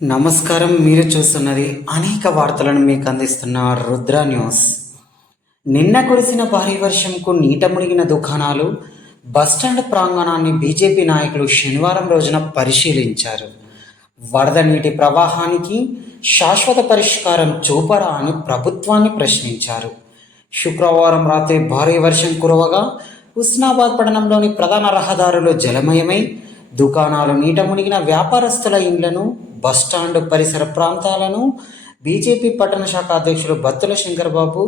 నమస్కారం. మీరు చూస్తున్నది అనేక వార్తలను మీకు అందిస్తున్న రుద్ర న్యూస్. నిన్న కురిసిన భారీ వర్షంకు నీట మునిగిన దుకాణాలు, బస్టాండ్ ప్రాంగణాన్ని బీజేపీ నాయకులు శనివారం రోజున పరిశీలించారు. వరద నీటి ప్రవాహానికి శాశ్వత పరిష్కారం చూపరా అని ప్రభుత్వాన్ని ప్రశ్నించారు. శుక్రవారం రాత్రి భారీ వర్షం కురవగా హుస్నాబాద్ పట్టణంలోని ప్రధాన రహదారులు జలమయమై దుకాణాలు నీట మునిగిన వ్యాపారస్తుల ఇండ్లను, బస్టాండ్ పరిసర ప్రాంతాలను బీజేపీ పట్టణ శాఖ అధ్యక్షులు బత్తుల శంకర్బాబు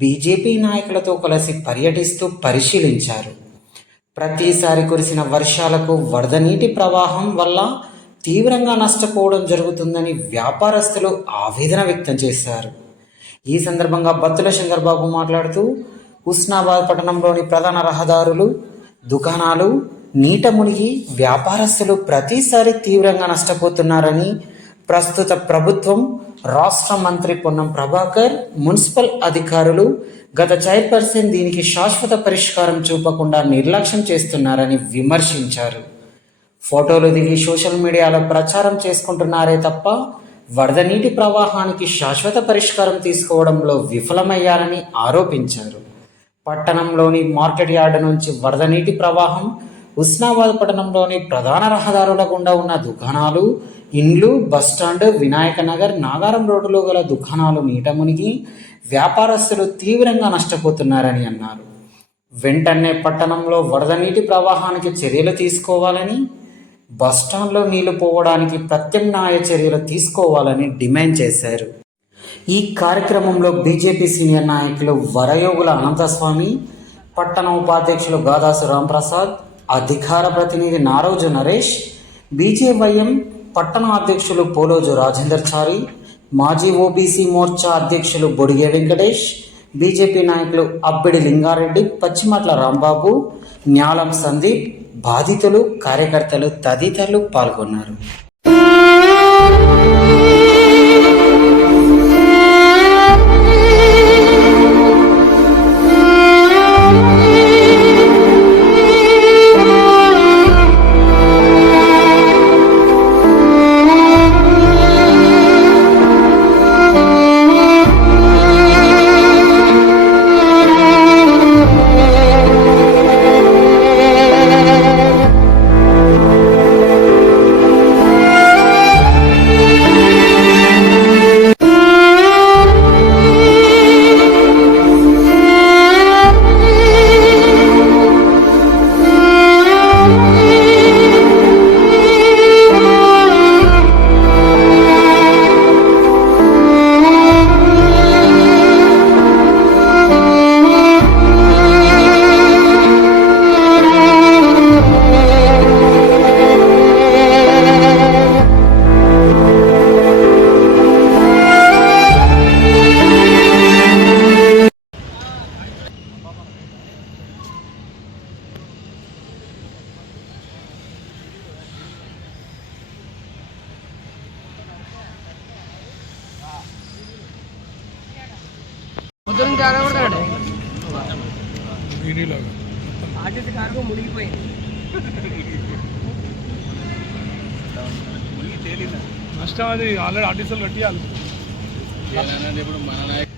బీజేపీ నాయకులతో కలిసి పర్యటిస్తూ పరిశీలించారు. ప్రతిసారి కురిసిన వర్షాలకు వరద నీటి ప్రవాహం వల్ల తీవ్రంగా నష్టపోవడం జరుగుతుందని వ్యాపారస్తులు ఆవేదన వ్యక్తం చేశారు. ఈ సందర్భంగా బత్తుల శంకర్బాబు మాట్లాడుతూ హుస్నాబాద్ పట్టణంలోని ప్రధాన రహదారులు, దుకాణాలు నీట మునిగి వ్యాపారస్తులు ప్రతిసారి తీవ్రంగా నష్టపోతున్నారని, ప్రస్తుత ప్రభుత్వం, రాష్ట్ర మంత్రి పొన్నం ప్రభాకర్, మున్సిపల్ అధికారులు, గత చైర్పర్సన్ దీనికి శాశ్వత పరిష్కారం చూపకుండా నిర్లక్ష్యం చేస్తున్నారని విమర్శించారు. ఫోటోలు దిగి సోషల్ మీడియాలో ప్రచారం చేసుకుంటున్నారే తప్ప వరద నీటి ప్రవాహానికి శాశ్వత పరిష్కారం తీసుకోవడంలో విఫలమయ్యారని ఆరోపించారు. పట్టణంలోని మార్కెట్ యార్డు నుంచి వరద నీటి ప్రవాహం హుస్నాబాద్ పట్టణంలోని ప్రధాన రహదారుల గుండా ఉన్న దుకాణాలు, ఇండ్లు, బస్టాండ్, వినాయక నగర్, నాగారం రోడ్డులో గల దుకాణాలు నీట మునిగి వ్యాపారస్తులు తీవ్రంగా నష్టపోతున్నారని అన్నారు. వెంటనే పట్టణంలో వరద నీటి ప్రవాహానికి చర్యలు తీసుకోవాలని, బస్టాండ్లో నీళ్లు పోవడానికి ప్రత్యామ్నాయ చర్యలు తీసుకోవాలని డిమాండ్ చేశారు. ఈ కార్యక్రమంలో బీజేపీ సీనియర్ నాయకులు వరయోగుల అనంతస్వామి, పట్టణ ఉపాధ్యక్షులు గాదాసు రాంప్రసాద్, అధికార ప్రతినిధి నారోజు నరేష్, బీజేవైఎం పట్టణ అధ్యక్షులు పోలోజు రాజేందర్ చారి, మాజీ ఓబీసీ మోర్చా అధ్యక్షులు బొడిగే వెంకటేష్, బీజేపీ నాయకులు అబ్బిడి లింగారెడ్డి, పచ్చిమట్ల రాంబాబు, న్యాలం సందీప్, బాధితులు, కార్యకర్తలు తదితరులు పాల్గొన్నారు. నష్టం అది ఆల్రెడీ ఆర్టీసీలు కట్టియాలి. ఇప్పుడు మన నాయకు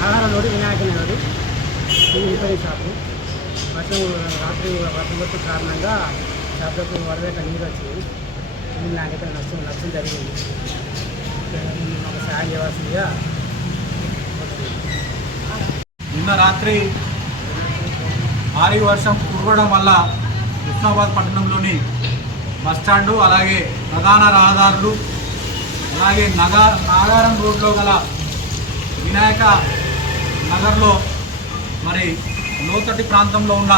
నాగారంలోని వినాయక నగరు రిపేరింగ్ షాపు. రాత్రి వర్షం కారణంగా షాపులకు వరద నీరు వచ్చింది. నాకైతే నష్టం జరిగింది. మాకు సాయం చేయవలసిందిగా. నిన్న రాత్రి భారీ వర్షం కురవడం వల్ల హుస్నాబాద్ పట్టణంలోని బస్టాండు, అలాగే ప్రధాన రహదారులు, అలాగే నాగారం రోడ్లో గల వినాయక నగర్లో మరి లోతటి ప్రాంతంలో ఉన్న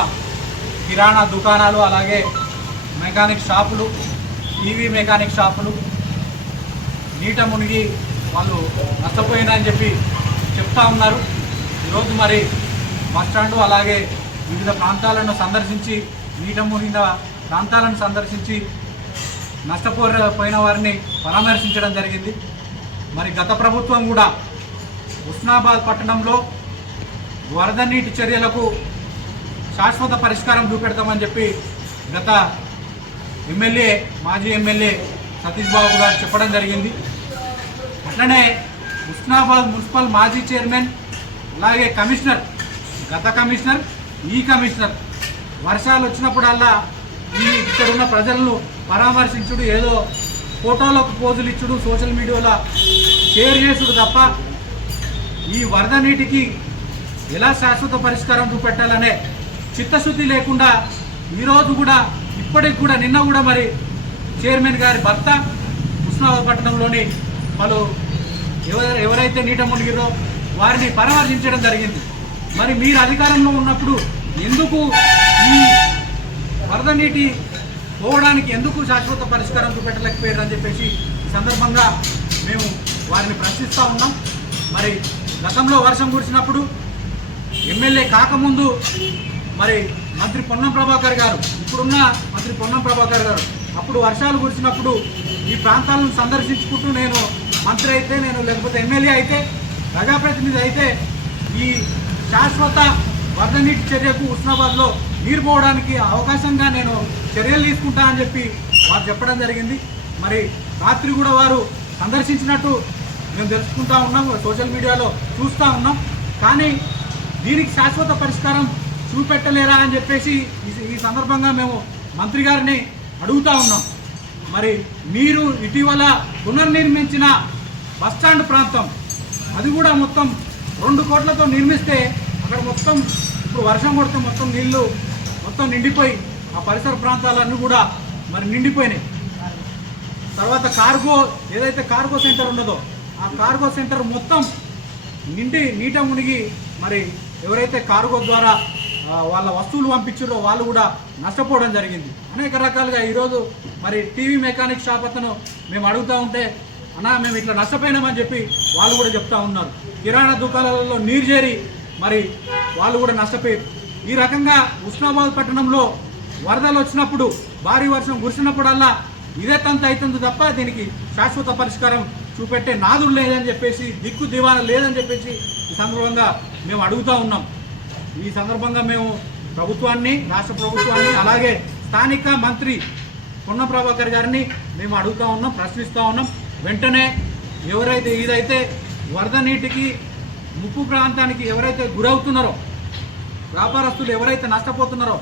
కిరాణా దుకాణాలు, అలాగే మెకానిక్ షాపులు, టీవీ మెకానిక్ షాపులు నీట మునిగి వాళ్ళు నష్టపోయినారని చెప్పి చెప్తా ఉన్నారు. ఈరోజు మరి బస్టాండు అలాగే వివిధ ప్రాంతాలను సందర్శించి నీట మునిగిన ప్రాంతాలను సందర్శించి నష్టపోయిన వారిని పరామర్శించడం జరిగింది. మరి గత ప్రభుత్వం కూడా హుస్నాబాద్ పట్టణంలో వరద నీటి చర్యలకు శాశ్వత పరిష్కారం చూపెడతామని చెప్పి గత ఎమ్మెల్యే, మాజీ ఎమ్మెల్యే సతీష్ బాబు గారు చెప్పడం జరిగింది. అట్లనే హుస్నాబాద్ మున్సిపల్ మాజీ చైర్మన్ అలాగే కమిషనర్, గత కమిషనర్, ఈ కమిషనర్ వర్షాలు వచ్చినప్పుడల్లా ఇక్కడ ఉన్న ప్రజలను పరామర్శించుడు, ఏదో ఫోటోలకు పోజులు ఇచ్చుడు, సోషల్ మీడియాలో షేర్ చేసుడు తప్ప ఈ వరద నీటికి ఎలా శాశ్వత పరిష్కారం చూపెట్టాలనే చిత్తశుద్ధి లేకుండా ఈరోజు కూడా, ఇప్పటికి కూడా, నిన్న కూడా మరి చైర్మన్ గారి భర్త హుస్నాబాద్ పట్టణంలోని వాళ్ళు ఎవరైతే నీట మునిగిరో వారిని పరామర్శించడం జరిగింది. మరి మీరు అధికారంలో ఉన్నప్పుడు ఎందుకు ఈ వరద నీటి పోవడానికి ఎందుకు శాశ్వత పరిష్కారం చూపెట్టలేకపోయారు అని చెప్పేసి ఈ సందర్భంగా మేము వారిని ప్రశ్నిస్తూ ఉన్నాం. మరి గతంలో వర్షం కురిసినప్పుడు ఎమ్మెల్యే కాకముందు మరి మంత్రి పొన్నం ప్రభాకర్ గారు, ఇప్పుడున్న మంత్రి పొన్నం ప్రభాకర్ గారు, అప్పుడు వర్షాలు కురిసినప్పుడు ఈ ప్రాంతాలను సందర్శించుకుంటూ నేను మంత్రి అయితే, నేను లేకపోతే ఎమ్మెల్యే అయితే, ప్రజాప్రతినిధి అయితే ఈ శాశ్వత వరద నీటి చర్యకు హుస్నాబాద్లో నీరు పోవడానికి అవకాశంగా నేను చర్యలు తీసుకుంటా అని చెప్పి వారు చెప్పడం జరిగింది. మరి రాత్రి కూడా వారు సందర్శించినట్టు మేము తెలుసుకుంటా ఉన్నాం, సోషల్ మీడియాలో చూస్తూ ఉన్నాం. కానీ దీనికి శాశ్వత పరిష్కారం చూపెట్టలేరా అని చెప్పేసి ఈ సందర్భంగా మేము మంత్రి గారిని అడుగుతూ ఉన్నాం. మరి మీరు ఇటీవల పునర్నిర్మించిన బస్టాండ్ ప్రాంతం, అది కూడా మొత్తం 2 కోట్లతో నిర్మిస్తే అక్కడ మొత్తం ఇప్పుడు వర్షం కొడితే మొత్తం నీళ్లు మొత్తం నిండిపోయి ఆ పరిసర ప్రాంతాలన్నీ కూడా మరి నిండిపోయినాయి. తర్వాత కార్గో, ఏదైతే కార్గో సెంటర్ ఉన్నదో ఆ కార్గో సెంటర్ మొత్తం నీట మునిగి మరి ఎవరైతే కార్గో ద్వారా వాళ్ళ వస్తువులు పంపించారో వాళ్ళు కూడా నష్టపోవడం జరిగింది. అనేక రకాలుగా ఈరోజు మరి టీవీ మెకానిక్ షాప్ అతను మేము అడుగుతూ ఉంటే, అన్నా మేము ఇట్లా నష్టపోయినామని చెప్పి వాళ్ళు కూడా చెప్తా ఉన్నారు. కిరాణా దుకాణాలలో నీరు చేరి మరి వాళ్ళు కూడా నష్టపోయారు. ఈ రకంగా హుస్నాబాద్ పట్టణంలో వరదలు వచ్చినప్పుడు, భారీ వర్షం కురిసినప్పుడల్లా ఇదే తంత అవుతుంది తప్ప దీనికి శాశ్వత పరిష్కారం చూపెట్టే నాదుడు లేదని చెప్పేసి, దిక్కు దివాన లేదని చెప్పేసి ఈ సందర్భంగా మేము అడుగుతూ ఉన్నాం. ఈ సందర్భంగా మేము ప్రభుత్వాన్ని, రాష్ట్ర ప్రభుత్వాన్ని, అలాగే స్థానిక మంత్రి పొన్నం ప్రభాకర్ గారిని మేము అడుగుతూ ఉన్నాం, ప్రశ్నిస్తూ ఉన్నాం. వెంటనే ఎవరైతే ఇదైతే వరద నీటికి ముప్పు ప్రాంతానికి ఎవరైతే గురవుతున్నారో, వ్యాపారస్తులు ఎవరైతే నష్టపోతున్నారో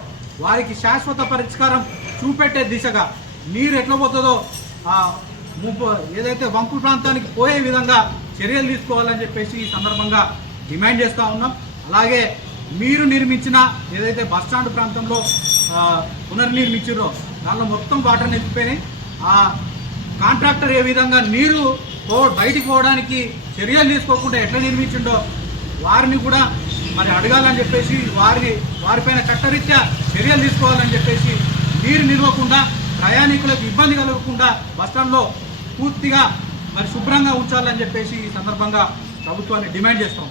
వారికి శాశ్వత పరిష్కారం చూపెట్టే దిశగా నీరు ఎట్లా పోతుందో ఏదైతే వంపు ప్రాంతానికి పోయే విధంగా చర్యలు తీసుకోవాలని చెప్పేసి ఈ సందర్భంగా డిమాండ్ చేస్తూ ఉన్నాం. అలాగే మీరు నిర్మించిన ఏదైతే బస్టాండ్ ప్రాంతంలో పునర్నిర్మించారో దానిలో మొత్తం వాటర్ నింపిపోయినాయి. ఆ కాంట్రాక్టర్ ఏ విధంగా నీరు బయటికి పోవడానికి చర్యలు తీసుకోకుండా ఎట్లా నిర్మించిండో వారిని కూడా మరి అడగాలని చెప్పేసి, వారిపైన చట్టరీత్యా చర్యలు తీసుకోవాలని చెప్పేసి, నీరు నిలవకుండా ప్రయాణికులకు ఇబ్బంది కలగకుండా బస్టాండ్లో పూర్తిగా మరి శుభ్రంగా ఉంచాలని చెప్పేసి ఈ సందర్భంగా ప్రభుత్వాన్ని డిమాండ్ చేస్తాం.